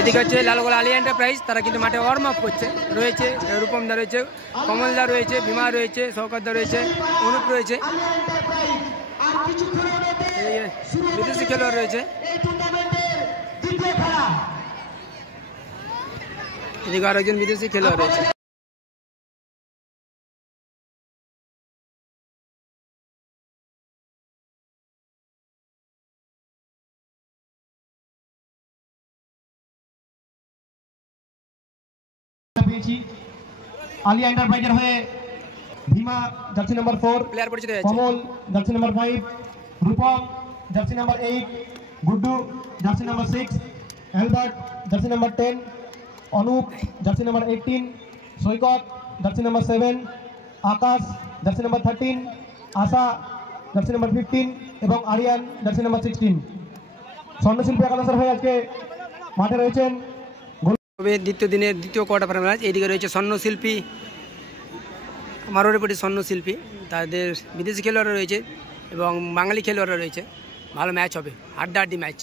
এদিকে হচ্ছে লালগোলা আলী এন্টারপ্রাইজ, তারা কিন্তু মাঠে ওয়ার্ম আপ করছে। রয়েছে রূপমদা, রয়েছে কমলদা, রয়েছে ভীমা, রয়েছে শওকতদা, রয়েছে অনুপ, রয়েছে বিদেশি খেলোয়াড় রয়েছে। এদিকে আর একজন বিদেশি খেলোয়াড় রয়েছে। আলিয়া এন্টারপ্রাইজের হয়ে ভীমা জার্সি নাম্বার 4, প্লেয়ার পরিচিত হয়েছে। Kamal jersey number 5, Rupam jersey number 8, Guddu jersey number 6, Albert jersey number 10, Anup jersey number 18, Saikat jersey number 7, Akash jersey number 13, Asha jersey number 15 এবং আরিয়ান জার্সি নাম্বার 16। স্বর্ণশিল্পী একাদশের হয়ে আজকে মাঠে রয়েছেন দ্বিতীয় দিনের দ্বিতীয় কোয়ার্টার ফাইনাল ম্যাচ। এইদিকে রয়েছে স্বর্ণশিল্পী, মারোয়ারিপট্টি স্বর্ণশিল্পী, তাদের বিদেশি খেলোয়াড়রা রয়েছে এবং বাঙালি খেলোয়াড়রা রয়েছে। ভালো ম্যাচ হবে, হাড্ডাহাড্ডি ম্যাচ।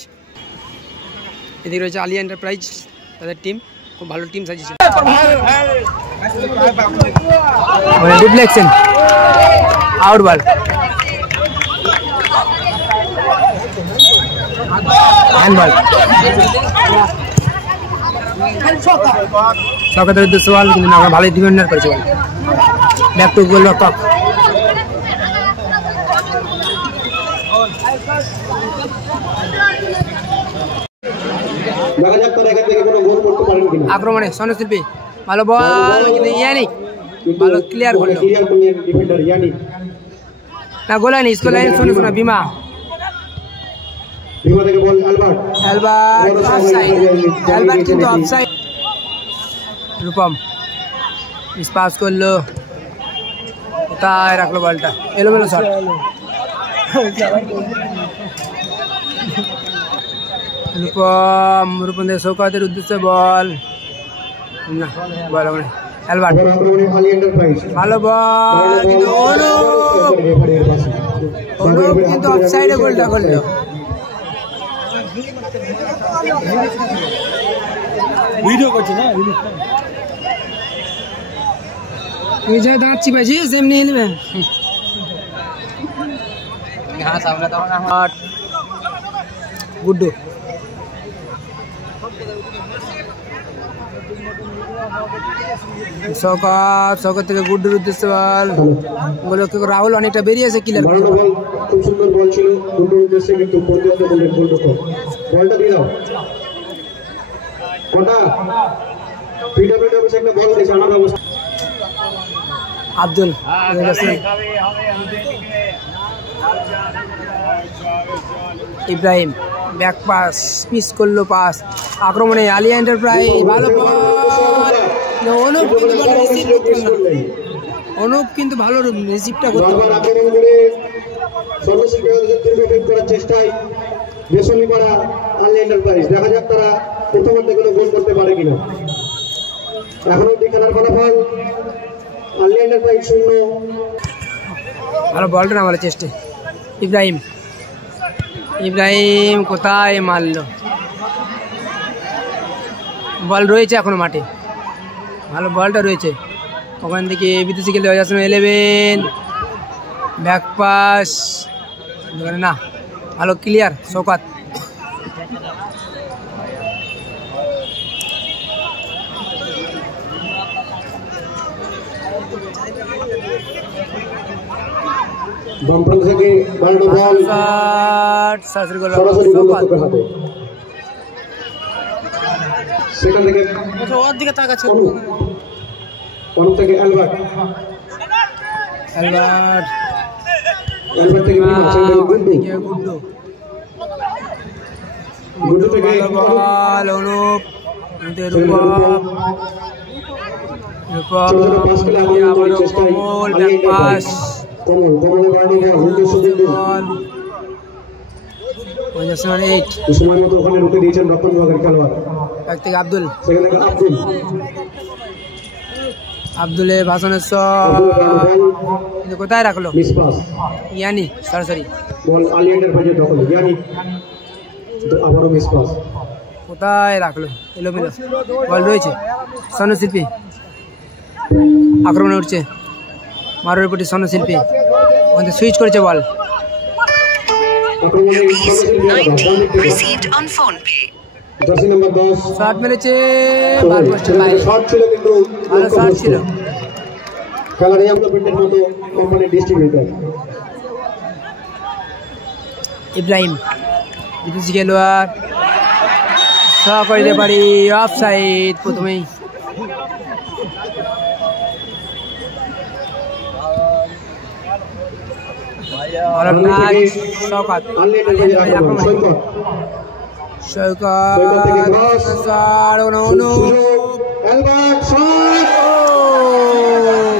এদিকে রয়েছে আলিয়া এন্টারপ্রাইজ, তাদের টিম খুব ভালো টিম সাজিয়েছে। ডিফ্লেকশন, আউট বল, হ্যান্ড বল। শওকতের উদ্দেশ্য বল, কিন্তু না, ভালোই ডিফেন্ডার করেছে বল। ব্যাক টু গোল রক্ষক। আক্রমণে স্বর্ণশিল্পী, ভালো বল, কিন্তু ইয়ানিক ভালো ক্লিয়ার করলো না, গোল হয়নি। স্কোর লাইন শুনে শোনা ভীমা, অ্যালবার্ট কিন্তু অফসাইড। রূপম পাস করলো, কোথায় রাখলো বলটা, এলোমেলো শট। রূপম থেকে শওকতের উদ্দেশ্যে বল না, বল অ্যালবার্ট, ভালো বল, কিন্তু অনুপ কিন্তু অফসাইডে গোলটা করলো। ভিডিও করছি না, তুই যা দাঁড়াচ্ছি পাইছিস এমনি নেবে। গুড্ডু শওকত থেকে গুড্ডুর উদ্দেশ্যে বল, গোলরক্ষক রাহুল অনেকটা বেরিয়েছে, ক্লিয়ার খুব সুন্দর বল ছিল গুড্ডুর উদ্দেশ্যে, কিন্তু পর্যন্ত বললেন গোলরক্ষক বলটা দিয়ে দাও। কোটা পিডব্লিউডি অফিসে একটা বল দিয়েছে আমার অবস্থা। Abdul Ibrahim back pass, miss করলো পাস। আক্রমণে আলিয়া এন্টারপ্রাইজ, ভালো বল, অনুপ কিন্তু ভালো রিসিভটা করতে পারে। করার চেষ্টায় বেসলিপাড়া আলিয়া এন্টারপ্রাইজ, দেখা যাক তারা প্রথমার্ধে কোনো গোল করতে পারে কিনা। এখন অব্দি খেলার ফলাফল আলিয়া এন্টারপ্রাইজ 0। ভালো বলটা না, ভালো চেষ্টা। ইব্রাহিম কোথায় মারলো, বল রয়েছে এখনো মাঠে, ভালো বলটা রয়েছে। ওখান থেকে বিদেশি খেলে 11 ব্যাক পাস না, ভালো ক্লিয়ার শওকত। বামপ্রান্ত থেকে বলটা বল সরাসরি গোল হাতে, সেখান থেকে ওর দিকে তাকাচ্ছে, অনুপ থেকে অ্যালবার্ট থেকে গুড্ডু থেকে বল, অনুপ কমল বাড়ানো বল উদ্দেশ্য কিন্তু জার্সি নাম্বার 8 সময় মতো ওখানে রুখে দিয়েছেন রক্ষণ বিভাগের খেলোয়াড় এক থেকে আব্দুল, সেখান থেকে আব্দুলের ভাষণের কিন্তু কোথায় রাখলো ইয়ানি সরাসরি বল আলিয়ানের বাজে দখল ইয়ানি আবারও মিস পাস কোথায় রাখলো এলোমেলো বল রয়েছে সন্ন্যশিল্পী আক্রমণে উঠছে মারুর প্রতি সন্ন্যশিল্পী ওখানে সুইচ করেছে বল জার্সি নাম্বার 10 শট মেরেছে বার পোস্টের বাইরে শট ছিল কিন্তু ভালো শট ছিল খেলার ডেভেলপমেন্টের মতো কোম্পানি ডিস্ট্রিবিউটর ইব্রাহিম বিদেশি খেলোয়াড় শট করে দিতে পারি অফসাইড প্রথমেই ভালো টাচ শকাত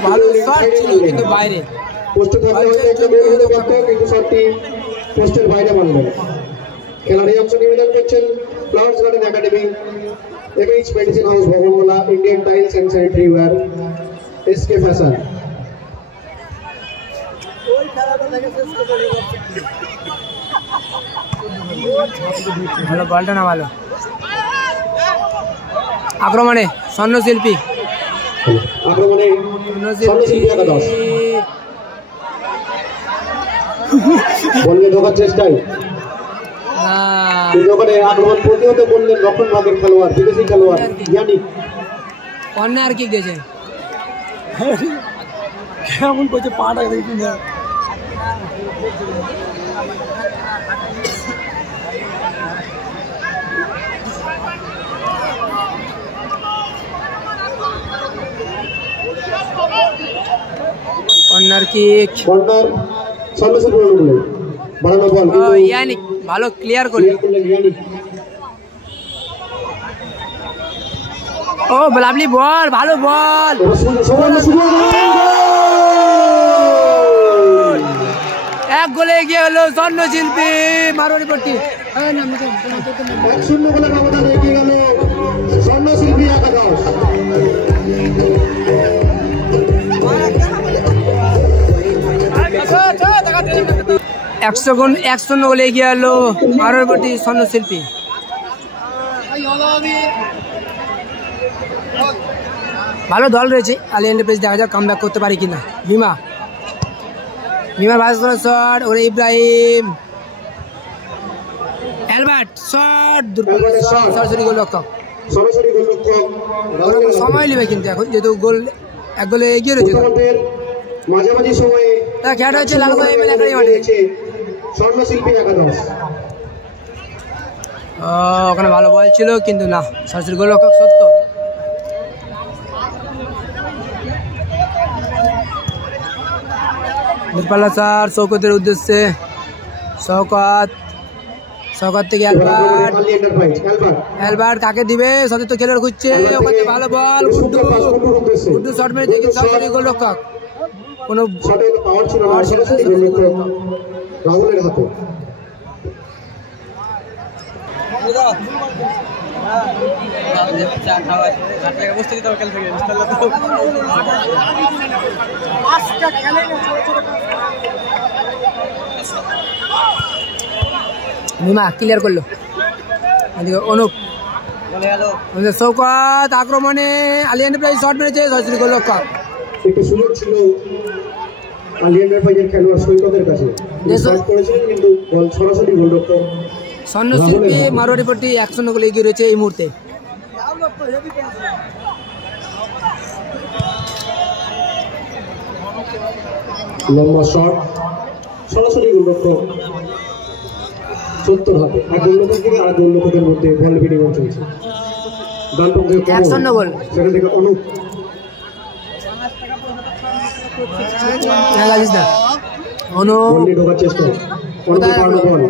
ভালো শট ছিল কিন্তু বাইরে পোস্টের বাইরে মানলেন খেলাড়ি অংশ নিবেদন করছেন flowers garden academy MH medicine house ভবনমোলা Indian tiles and sanitary ware SK fashion ভালো বলটা না ভালো আক্রমণে স্বর্ণশিল্পী বললে ঢোকার চেষ্টায় ওখানে আক্রমণ প্রতিহত করলেন রক্ষণ ভাগের খেলোয়াড় বিদেশি খেলোয়াড় ইয়ানি কর্নার কিক দিয়েছে কেমন করছে পাটা দেখি না কর্নার কিক কর্নার সন্ন্যাসের বাড়ানো বল ইয়ানি ভালো ক্লিয়ার করলেন ও লাভলি বল ভালো বল এক গোলে এগিয়ে হলো স্বর্ণশিল্পী মারোয়ারি পট্টি 1-0 গোলের ব্যবধান এগিয়ে গেল স্বর্ণশিল্পী একাদশ একশো গোলে এগিয়ে এলো মারোয়ারি পট্টি স্বর্ণশিল্পী ভালো দল রয়েছে আলী এন্টারপ্রাইজ দেখা যাক কামব্যাক করতে পারি কিনা বিমা ভাস শট ওরে ইব্রাহিম অ্যালবার্ট শট সরাসরি গোলরক্ষক সময় নেবে কিন্তু এখন যেহেতু গোল এক গোলে এগিয়ে রয়েছে মাঝামাঝি সময়ে খেলাটা হচ্ছে লালগোলা এমএল একাডেমি মাঠে স্বর্ণশিল্পী একাদশ ওখানে ভালো বল ছিল কিন্তু না সরাসরি গোলরক্ষক সত্য নিরপাল্লা স্যার শৌকতের উদ্দেশ্যে শৌকত থেকে অ্যালবার্ট কাকে দিবে সতীর্থ খেলোয়াড় খুঁজছে ওখানে ভালো বল গুড্ডু শট মেরেছে কিন্তু সরাসরি গোলরক্ষক কোনো রাহুলের হাতে মিমা ক্লিয়ার করলো অনুপ শৌকত আক্রমণে আলী এন্টারপ্রাইজ শট মেরেছে সরাসরি গোলরক্ষক একটু সুযোগ ছিল আলী এন্টারপ্রাইজের খেলোয়াড় সৈকতের কাছে শট করেছিলেন কিন্তু বল সরাসরি গোলরক্ষক স্বর্ণশিল্পী মারোয়ারি পট্টি 1-0 গোলে এগিয়ে রয়েছে এই মুহূর্তে লম্বা শট সরাসরি গোলরক্ষক 70 হাতে এক গোলরক্ষক থেকে আর গোলরক্ষকের মধ্যে বল বিনিময় চলছে ডানপক্ষে 1-0 গোল সেখান থেকে অনুপ ঢোকার চেষ্টা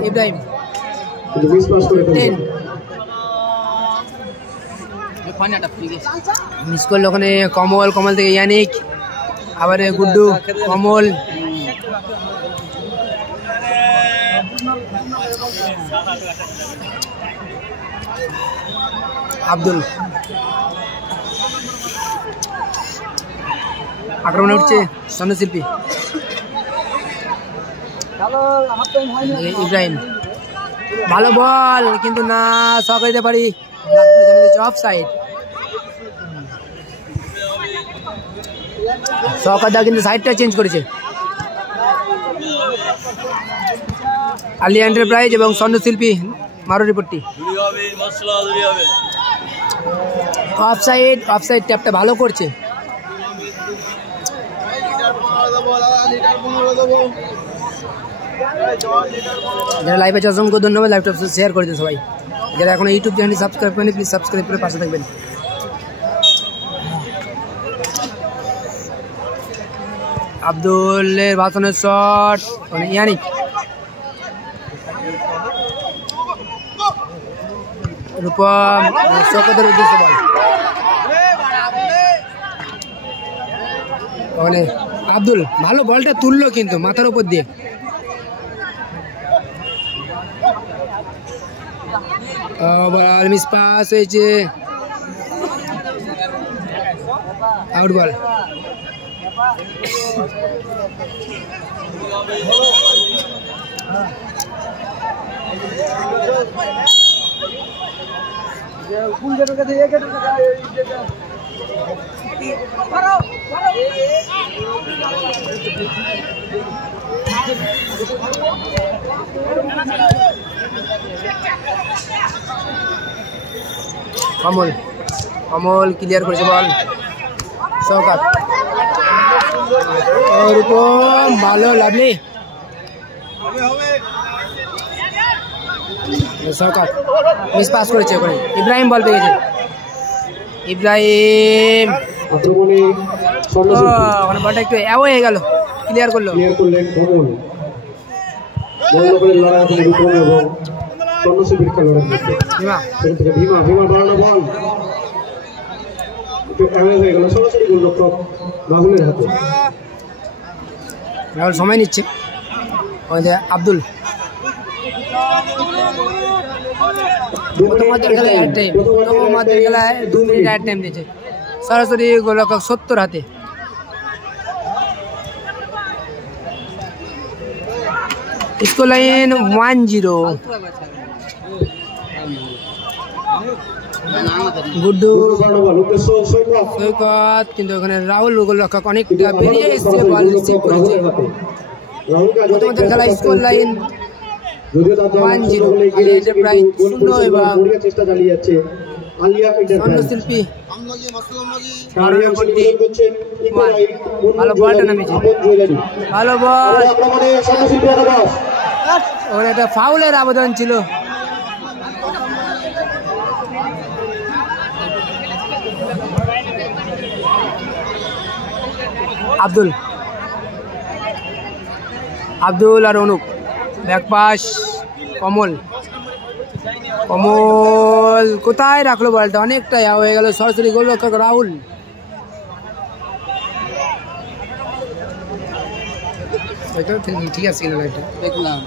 ইব্রাহিম মিস করলো ওখানে কমল থেকে ইয়ানিক আবার গুড্ডু কমল আব্দুল আক্রমণে উঠছে স্বর্ণশিল্পী ইব্রাহিম ভালো বল কিন্তু না শখ দিতে পারি অফ সাইড শকাদা কিন্তু সাইডটা চেঞ্জ করেছে আলী এন্টারপ্রাইজ এবং স্বর্ণশিল্পী মারুরিপট্টি অফ সাইড ট্যাপটা ভালো করছে যারা লাইভে আছে অসংখ্য ধন্যবাদ লাইভটা শেয়ার করে দিন সবাই যারা এখন ইউটিউব চ্যানেলটি সাবস্ক্রাইব করেনি প্লিজ সাবস্ক্রাইব করে পাশে থাকবেন আব্দুলের ভাষণের শট ইয়ানিক রূপম শকতের উদ্দেশ্যে বল ওখানে আব্দুল ভালো বলটা তুললো কিন্তু মাথার উপর দিয়ে মিস পাস হয়েছে আউট বল অমল ক্লিয়ার করেছে বল শওকত ওরকম ভালো লাভলি শওকত মিস পাস করেছে ওখানে ইব্রাহিম বল পেয়েছে ইব্রাহিম ওখানে বলটা একটু অ্যাওয়ে হয়ে গেল ক্লিয়ার করলেন রাহুল সময় নিচ্ছে আব্দুল খেলায় 2 মিনিট অ্যাড টাইম দিয়েছে সরাসরি গোলরক্ষক 70 হাতে স্কোর লাইন 1-0 গুড্ডু সৈকত কিন্তু ওখানে রাহুল গোলরক্ষক অনেকটা বেরিয়ে এসছে বল রিসিভ করেছে প্রথমার্ধের খেলা স্কোর লাইন 1-0 আলী এন্টারপ্রাইজ 0 এবং স্বর্ণশিল্পী ভালো বলটা নামেছে ভালো বল ওখানে একটা ফাউলের আবেদন ছিল আব্দুল আর অনুপ ব্যাকপাস কমল কোথায় রাখলো বলটা অনেকটা হয়ে গেল সরাসরি গোলরক্ষক রাহুল ঠিক আছে দেখলাম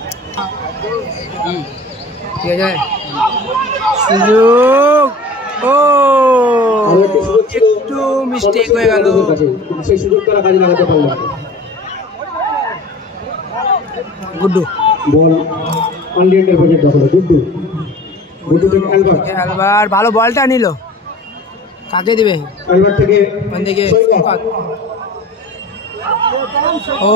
ঠিক আছে সুযোগ ও একটু মিস্টেক হয়ে গেল গুড্ডু বল আনলিমিটেড প্রজেক্ট দখলে গুড্ডু থেকে আলবার ভালো বলটা নিল কাকে দিবে আলবার থেকে কোন দিকে ও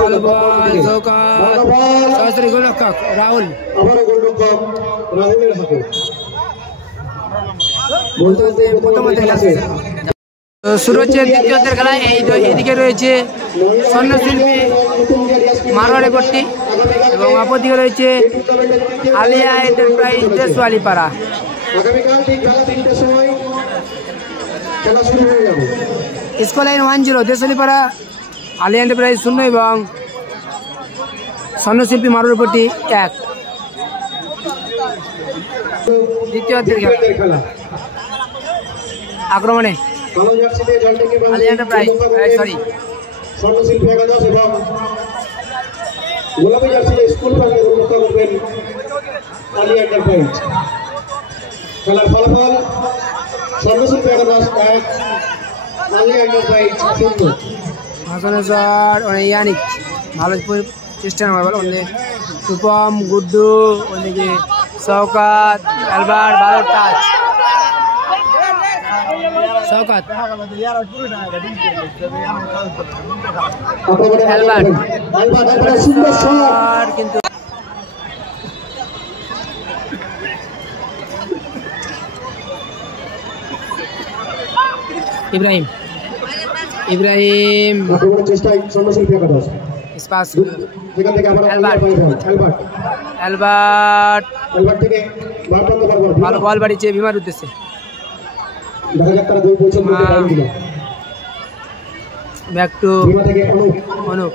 ভালো বল সরাসরি গোলরক্ষক রাহুল আবারও গোলরক্ষক রাহুলের হাতে বলতে প্রথমার্ধের খেলা শুরু হচ্ছে দ্বিতীয়ার্ধের খেলায় এইদিকে রয়েছে স্বর্ণশিল্পী মারোয়ারিপট্টি এবং অপরদিকে রয়েছে Alia enterprise Deshwalipara score line 1-0 Deshwalipara Alia enterprise 0 এবং স্বর্ণশিল্পী মারোয়ারিপট্টি 1 দ্বিতীয়ার্ধের খেলা আক্রমণে আলী এন্টারপ্রাইজ সরি স্বর্ণশিল্পী একাদশ এবং গোলাপি জার্সি স্কুল ভাগে রক্ষা করবেন আলী এন্টারপ্রাইজ। খেলার ফলাফল সর্বশিল্পী একাদশ 1, আলী এন্টারপ্রাইজ 0। হাসানুজ্জার ইয়ানিক ভালো চেষ্টা নেওয়ার বলো ওখানে রূপম গুড্ডু ওদিকে শওকাত আলবার ভালো টাচ শওকাত আলবার কিন্তু ইব্রাহিম ইব্রাহিম চেষ্টায় সর্বশিল্পী একাদশ স্পাস যেখান থেকে আবার অ্যালবার্ট থেকে ভালো বল বাড়িয়েছে বিমার উদ্দেশ্যে দেখা যাক তারা গোল পৌঁছাতে পারেন কিনা। ব্যাক টু অনুপ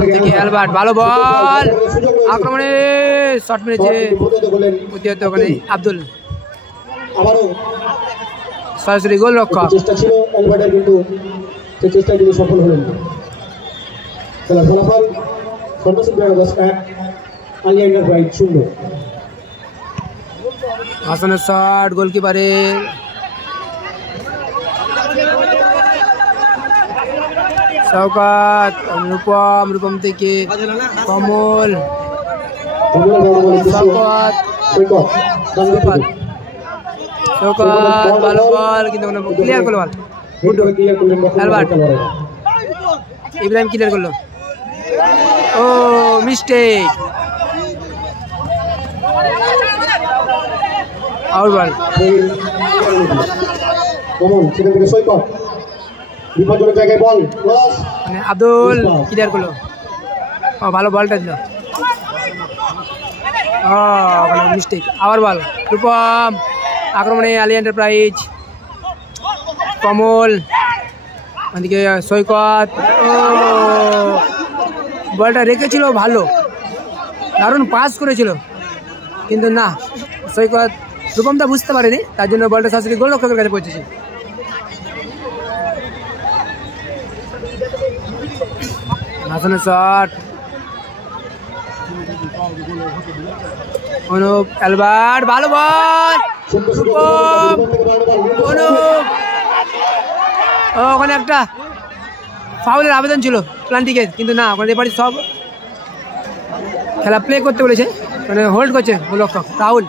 থেকে অ্যালবার্ট ভালো বল আক্রমণে শট মেরেছে প্রতিহত ওখানে আব্দুল আবারও সরাসরি গোল রক্ষক চেষ্টা ছিল অ্যালবার্টের কিন্তু সেই চেষ্টায় তিনি সফল হলেন। খেলার ফলাফল সর্বশিল্পী একাদশ 1, আলী এন্টারপ্রাইজ 0। হাসানের শট গোলকিপারের শওকাত রূপম থেকে কমল শওকাত ভালো বল কিন্তু ক্লিয়ার করলো বল অ্যালবার্ট ইব্রাহিম ক্লিয়ার করলো ও মিস্টেক আউট বল সেখান থেকে সৈকত বিপজ্জনক জায়গায় বল মানে আব্দুল ক্লিয়ার করলো ও ভালো বলটা দিল ও মিস্টেক আবার বল রূপম আক্রমণে আলী এন্টারপ্রাইজ কমল ওদিকে সৈকত ও বলটা রেখেছিল ভালো দারুণ পাস করেছিল কিন্তু না সৈকত রূপমটা বুঝতে পারেনি তার জন্য বলটা সরাসরি গোলরক্ষকের কাছে পৌঁছেছে। হাসানের শট অনুপ অ্যালবার্ট ভালো বল অনুপ ওখানে একটা ফাউলের আবেদন ছিল প্লান্টিকে কিন্তু না ওখানে এবারে সব খেলা প্লে করতে বলেছে মানে হোল্ড করছে গোলরক্ষক রাহুল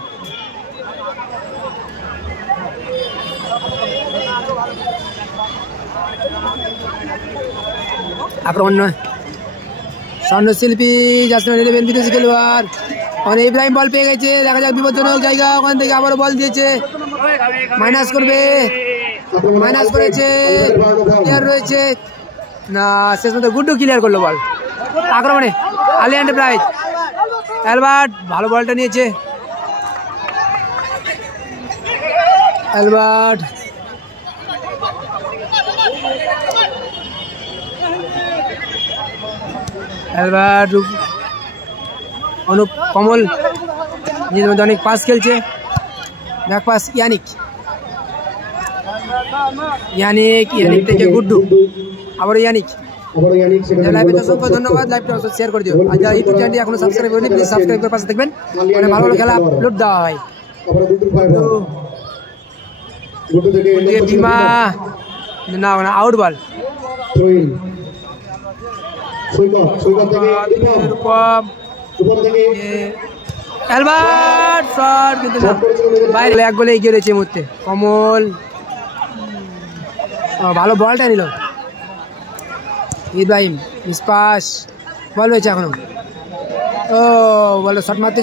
আক্রমণ নয় স্বর্ণশিল্পী যাচ্ছেন বিদেশি খেলোয়াড় ওখানে ইব্রাহিম বল পেয়ে গেছে দেখা যাক বিপজ্জনক জায়গা ওখান থেকে আবারও বল দিয়েছে মাইনাস করবে মাইনাস করেছে ক্লিয়ার রয়েছে না শেষ মধ্যে গুড্ডু ক্লিয়ার করলো বল আক্রমণে আলী এন্টারপ্রাইজ অ্যালবার্ট ভালো বলটা নিয়েছে অ্যালবার্ট অ্যালবার্ট অনুপ কমল নিজের মধ্যে অনেক পাস খেলছে ব্যাক পাস ইয়ানিক থেকে গুড্ডু আবার ইয়ানিক লাইভে অসংখ্য ধন্যবাদ লাইভটা শেয়ার করে দিও আর যারা ইউটিউব চ্যানেলটি এখনো সাবস্ক্রাইব করেনি প্লিজ সাবস্ক্রাইব করে পাশে দেখবেন মানে ভালো ভালো খেলা আপলোড দেওয়া হয় বিমা না মানে আউট বল অ্যালবার্ট শট কিন্তু না বাইরে এক গোলে এগিয়ে রয়েছে এই মুহূর্তে কমল ভালো বলটা নিল ইব্রাহিম মিসপাস বল রয়েছে এখনো ও বল শট মারতে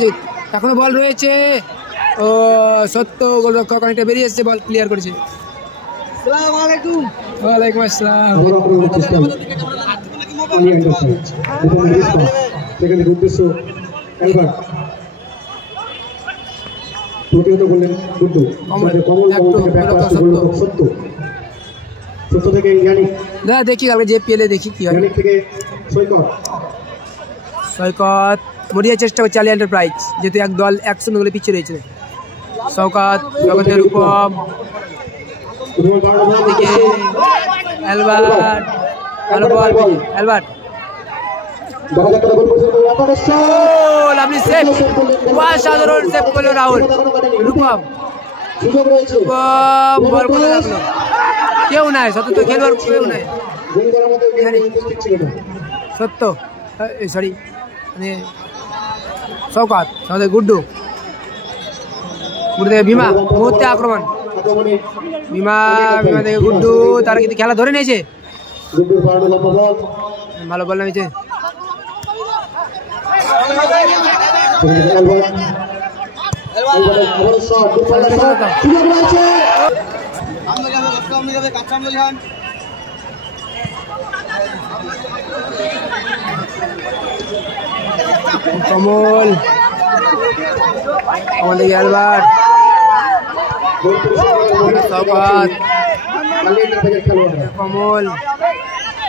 এখনো বল রয়েছে ও সত্য গোলরক্ষক অনেকটা বেরিয়ে এসছে বল ক্লিয়ার করেছে ওয়ালাইকুম আসসালাম উদ্দেশ্য প্রতিহত করলেন গুড্ডু সত্য থেকে ইয়ানিক দেখি আমরা যে পেলে দেখি কি হয় থেকে সৈকত মরিয়ার চেষ্টা করছে আলী এন্টারপ্রাইজ যেহেতু এক দল 1-0 গোলে পিছিয়ে রয়েছে শওকতের রূপম অ্যালবার্ট ভালো বল অ্যালবার্ট দেখা যাক গোল পরিচালনা আবারও শট লাভলি সেভ অসাধারণ সেভ করলো রাহুল রূপম সুযোগ রয়েছে বল করে রাখলো কেউ নাই সত্য তো খেলোয়াড় কেউ নাই গোল করার মতো উপস্থিত ছিল না সত্য সরি মানে শওকত আমাদের গুড্ডু গুড্ডু থেকে ভীমা মুহূর্তে আক্রমণ ভীমা ভীমা থেকে গুড্ডু তারা কিন্তু খেলা ধরে নিয়েছে গুড্ডুর পাড়ানো লম্বা বল ভালো বল নামিয়েছে আবারও শট সুযোগ রয়েছে কমল আমাদের অ্যালবার্ট শওকত কমল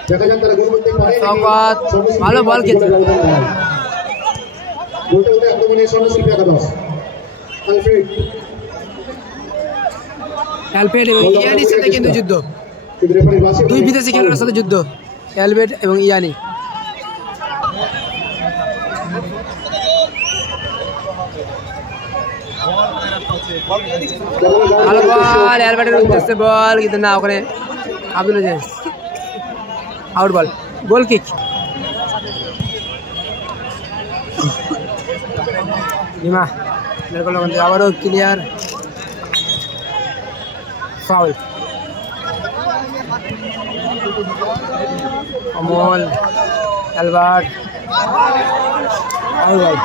দেখা যাক তারা গোল করতে পারে শওকত ভালো বল খেলছে গোলটা উঠে আক্রমণে স্বর্ণশিল্পী একাদশ অ্যালফ্রেড এবং ইয়ানির সাথে কিন্তু যুদ্ধ দুই বিদেশি খেলোয়াড়ের সাথে যুদ্ধ অ্যালফ্রেড এবং ইয়ানি ভালো বল অ্যালবার্টের উদ্দেশ্যে বল কিন্তু না ওখানে Abdul Aziz out ball goal kick Bhima আবারও clear foul Amal Albert out ball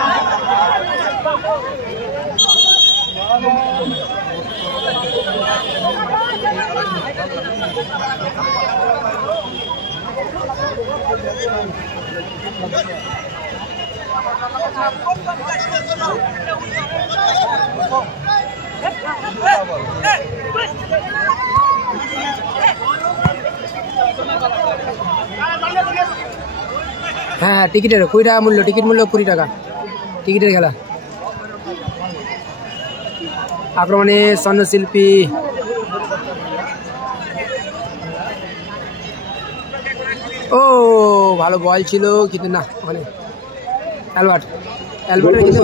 হ্যাঁ টিকিটের 20 টাকা মূল্য টিকিট মূল্য 20 টাকা টিকিটের খেলা আক্রমণে স্বর্ণশিল্পী ও ভালো বল ছিল কিন্তু না ওখানে অ্যালবার্টের কিন্তু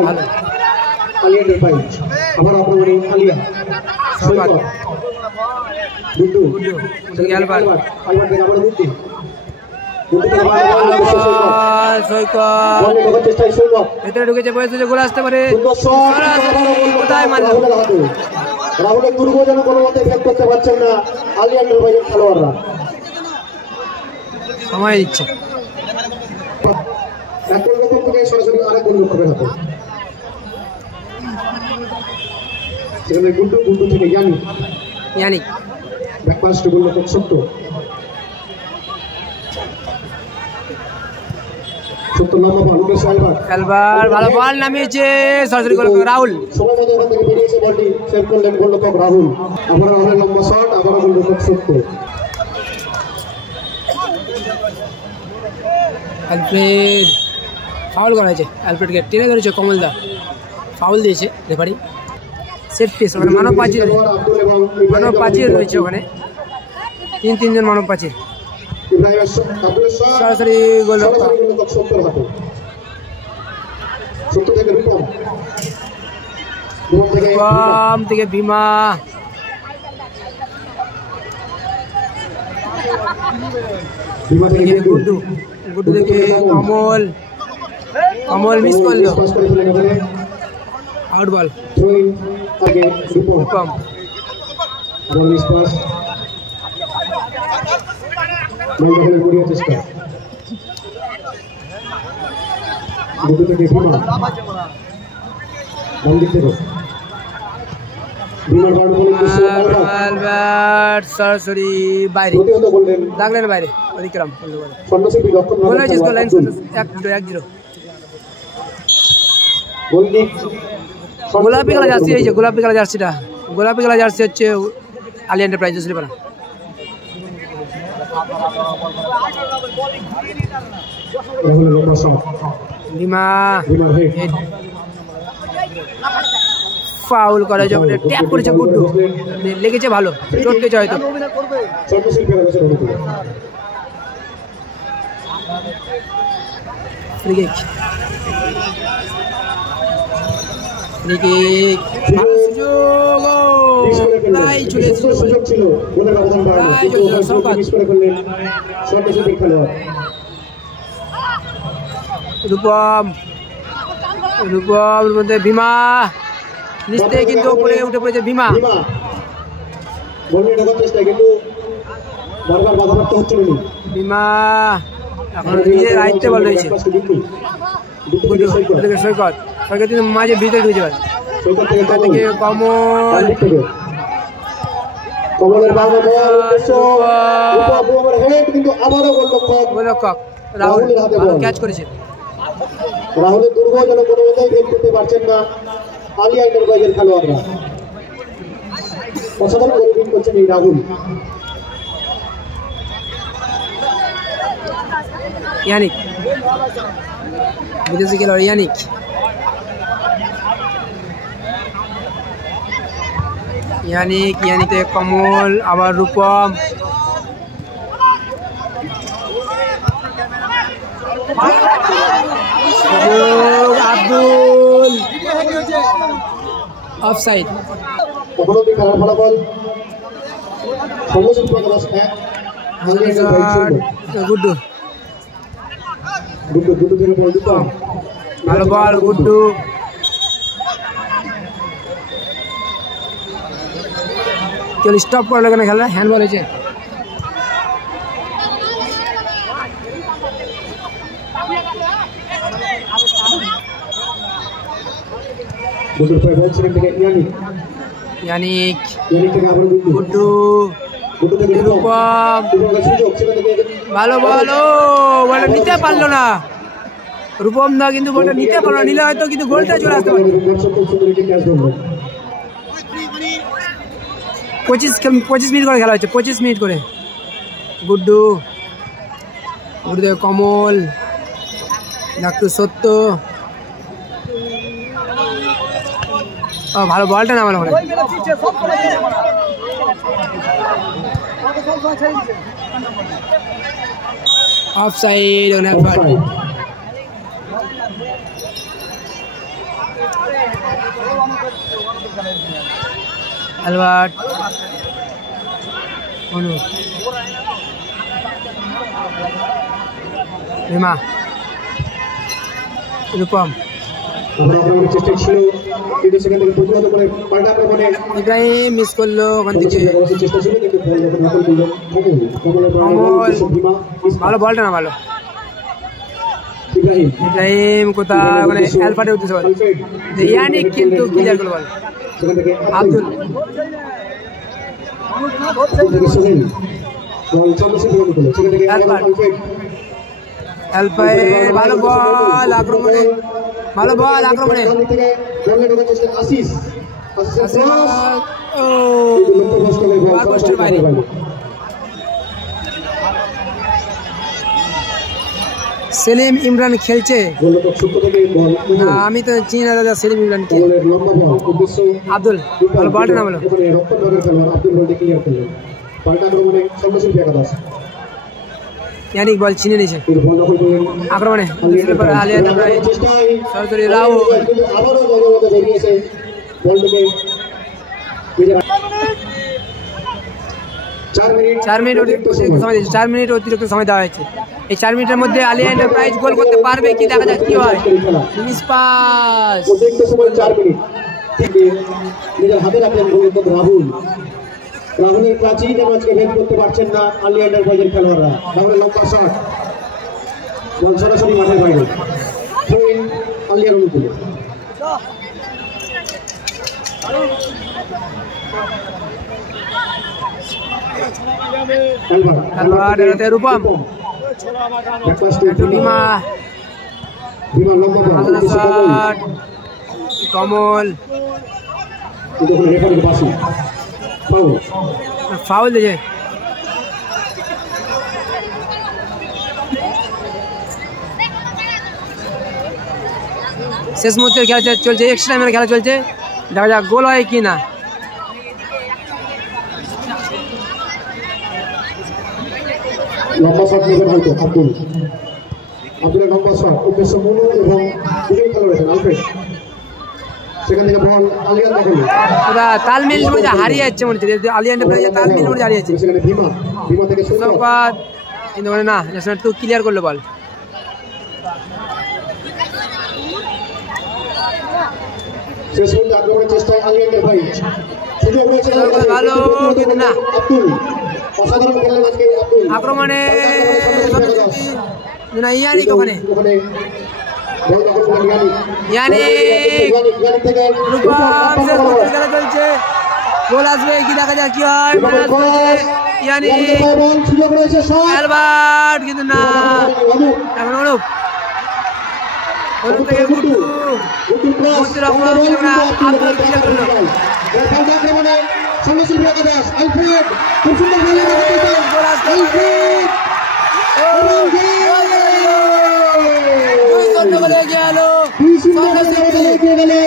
ভালো আলিয়া এন্টারপ্রাইজ আবার আক্রমণে আলিয়া শওকত গুড্ডু অ্যালবার্ট থেকে আবার গুড্ডু ভেতরে ঢুকেছে বয়সে গোল আসতে পারে কোথায় মারলো রাহুলের দুর্গ যেন কোনো মতে ফেক করতে পারছেন না আলিয়া এন্টারপ্রাইজের খেলোয়াড়রা সময় দিচ্ছে এক গোল থেকে সরাসরি আরেক গোল লক্ষ্য হাতে সেখানে গুড্ডু থেকে ইয়ানি ব্যাকপাস টু গোল লক্ষ্য সত্য লম্বা বল উঠে অ্যালবার্ট ভালো বল নামিয়েছে সরাসরি গোল রাহুল সময় মতো ওখান থেকে বেরিয়েছে বলটি সেভ করলেন গোলরক্ষক রাহুল আবার রাহুলের লম্বা শট আবার গোলরক্ষক সত্য অ্যালফ্রেড ফাউল করা হয়েছে অ্যালফ্রেডকে টেনে ধরেছে কমলদা ফাউল দিয়েছে রেফারি সেট পিস ওখানে মানব পাঁচির রয়েছে ওখানে তিনজন মানব পাঁচির সরাসরি গোল রূপম থেকে ভীমা গুড্ডু থেকে কমল মিস করলো আউট বল রূপম চেষ্টা গুড্ডু থেকে ভীমা ডান দিক থেকে সরাসরি বাইরে দাগলেন বাইরে অতিক্রম গোলাপি কালার জার্সি হয়েছে গোলাপি কালার জার্সিটা গোলাপি কালার জার্সি হচ্ছে Aliya Enterprise slipper Bhima foul করা যখন ট্যাপ করেছে গুড্ডু লেগেছে ভালো চোট পেয়েছে হয়তো ফ্রি কিক সুযোগ প্রায় চলে এসেছে সুযোগ ছিল গোলের ব্যবধান বাড়ানো কিন্তু মিস করে ফেললেন সর্বশেষ খেলোয়াড় রূপম রূপম মধ্যে ভীমা নিচে কিন্তু উপরে উঠে পড়েছে ভীমা বললে ঢোকার চেষ্টা কিন্তু বারবার বাধাপ্রাপ্ত হচ্ছিল না ভীমা এখন নিজের আয়ত্তে বল রয়েছে সৈকত সৈকত কিন্তু মাঝে ভিতরে ঢুকে যাবে থেকে কমল কমলের বাংলা বল হেড কিন্তু আবারও গোলরক্ষক রাহুল ক্যাচ করেছে রাহুলের দুর্বলজনক কোনো মতেই বের করতে পারছেন না আলিয়া এন্টারপ্রাইজের খেলোয়াড়রা অসাধারণ গোল করছেন এই রাহুল ইয়ানিক বিদেশি খেলোয়াড় ইয়ানিক ইয়ানিক কমল আবার রূপম আব্দুল অফসাইড উপলব্ধি খেলার ফলাফল গুড্ডু গুড্ডু থেকে বল দিতাম ভালো বল গুড্ডু কেউ স্টপ করলো কেন খেলা হ্যান্ডবল হয়েছে ইয়ানিক গুড্ডু রূপম ভালো বল বলটা নিতে পারলো না রূপম দা কিন্তু বলটা নিতে পারলো না নিলে হয়তো কিন্তু গোলটা চলে আসতে পারে 25 মিনিট করে খেলা হচ্ছে 25 মিনিট করে গুড্ডু গুড্ডু কমল ডাক্তার সত্য ভালো বলটা না ভালো of side Albert Anu Rima Rupam Ibrahim miss করলো ওখান থেকে ভালো বলটা না ভালো ইব্রাহিম কোথায় ওখানে অ্যালফাটে উঠতেছে বল ইয়ানিক কিন্তু ক্লিয়ার করলো বল আব্দুল ভালো বল আক্রমণে ভালো বল আক্রমণে সেলিম ইমরান খেলছে না আমি তো চিনি না দাদা সেলিম ইমরান আব্দুল ভালো বলটা না বলো ইয়ানিক বল চিনে নিয়েছে আক্রমণে সরাসরি রাহুল 4 মিনিট অতিরিক্ত সময় দেওয়া হয়েছে এই 4 মিনিটের মধ্যে আলিয়া এন্টারপ্রাইজ গোল করতে পারবে কি দেখা যাক কি হয় ফিনিশ পাস নিজের হাতে রাখলেন রাহুলের প্রাচীন আজকে ভেদ করতে পারছেন না আলিয়া এন্টারপ্রাইজের খেলোয়াড়রা রাহুলের লম্বা শট বল সরাসরি মাঠের বাইরে আলিয়ার অনুকূলে রূপম কমল ফাউল দিয়েছে শেষ মুহূর্তের খেলা চলছে এক্সট্রা টাইমের খেলা চলছে দেখা যাক গোল হয় কি না লম্বা শট নেবেন হয়তো আব্দুল আব্দুল নম্বর শট উদ্দেশ্য মনু এবং দুজন খেলা রয়েছেন আলফ্রেড সেখান থেকে বল আলিয়ান দেখেন ওরা তালমিল মনে হচ্ছে হারিয়ে যাচ্ছে মনে হচ্ছে আলিয়ান তালমিল মনে হারিয়ে যাচ্ছে সেখানে ভীমা থেকে সৈকত কিন্তু মানে না ন্যাশনাল টু ক্লিয়ার করলো বল শেষ পর্যন্ত আক্রমণের চেষ্টায় আলিয়ানের ভাই সুযোগ রয়েছে ভালো কিন্তু না আব্দুল অসাধারণ খেললেন আজকে আব্দুল আক্রমণে না ইয়ানি ওখানে ইয়ানি খেলা চলছে গোল আসবে কি দেখা যাক কি হয় ইয়ানি অ্যালবার্ট কিন্তু না এখন অনুপ অনুপ থেকে গুড্ডু মুস্তির রহমান আব্দুল ক্লিয়ার করলো গোল আসবে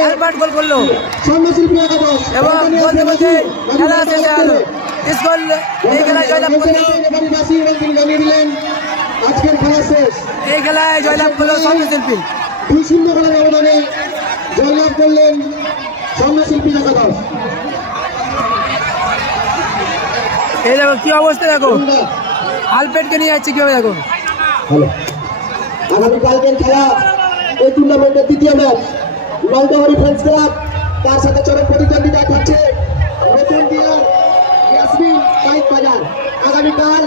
অ্যালবার্ট গোল করলো এবং বলতে বলতে খেলা শেষ হয়ে গেল স্কোর এই খেলায় জয়লাভ করলো আজকের খেলা শেষ এই খেলায় জয়লাভ করলো সঙ্গীতশিল্পী 2-0 খেলার ব্যবধানে জয়লাভ করলেন সঙ্গীতশিল্পী একাদশ এই দেখো কি অবস্থা দেখো আলপেটকে নিয়ে যাচ্ছে কিভাবে দেখো হ্যালো আগামীকালকের খেলা এই টুর্নামেন্টের দ্বিতীয় ম্যাচ মালদহরি ফ্রেন্ডস ক্লাব তার সাথে চরম প্রতিদ্বন্দ্বিতা থাকছে নতুন দিয়ার ইয়াসমিন বাইক বাজার আগামীকাল